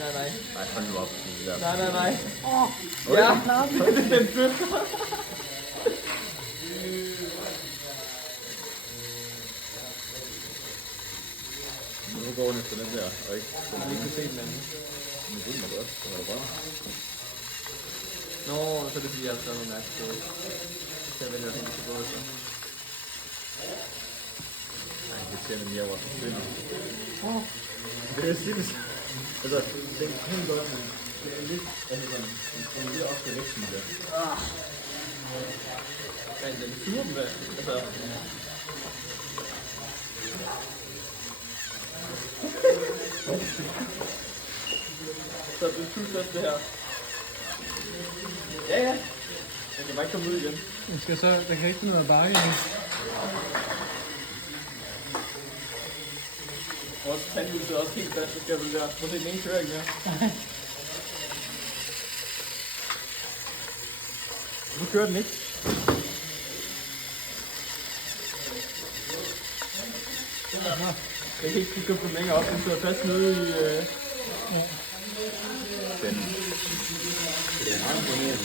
Nej. Nej, hold nu op. Nej. Ja, det er den fedt. Nu går den efter den der, og ikke den Jeg kan se den anden. Men det må godt, det var det bare. Nå, så er det fordi, jeg har taget nogle mærke på. Så jeg vælger helt til både så. Nej, det tjener mere over forsvinder. Det er sinds. Altså, den kan godt, men det er lidt, altså sådan, den er lidt op til væksten der. Men den suger dem vel. Altså, så det er fuldt det her. Ja. Jeg kan bare ikke komme ud igen. Den kan ikke finde noget bakke endnu. Vores tandhjul er også helt fast, så skal vi der. Prøv at se, den ene kører ikke mere. Nu kører den ikke. Jeg kan ikke købe den længere op, den kører fast nede i... Det er meget imponerende.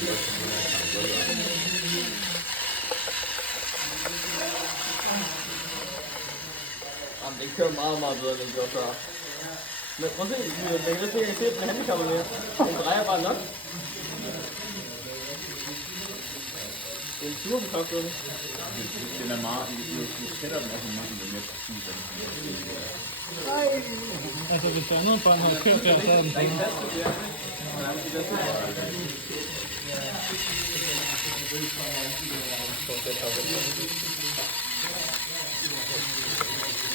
Jamen, det kører meget bedre, end den gjorde før. Men prøv at se, jeg kan se, at den er handicappet mere. Den drejer bare nok. Det er en tur på kraftederne. Den er meget, du sætter den også meget mere præcis. Altså hvis der andet bånd har kørt der, så er den Der er ikke sådan. plads til det her. Nej, det er plads til det.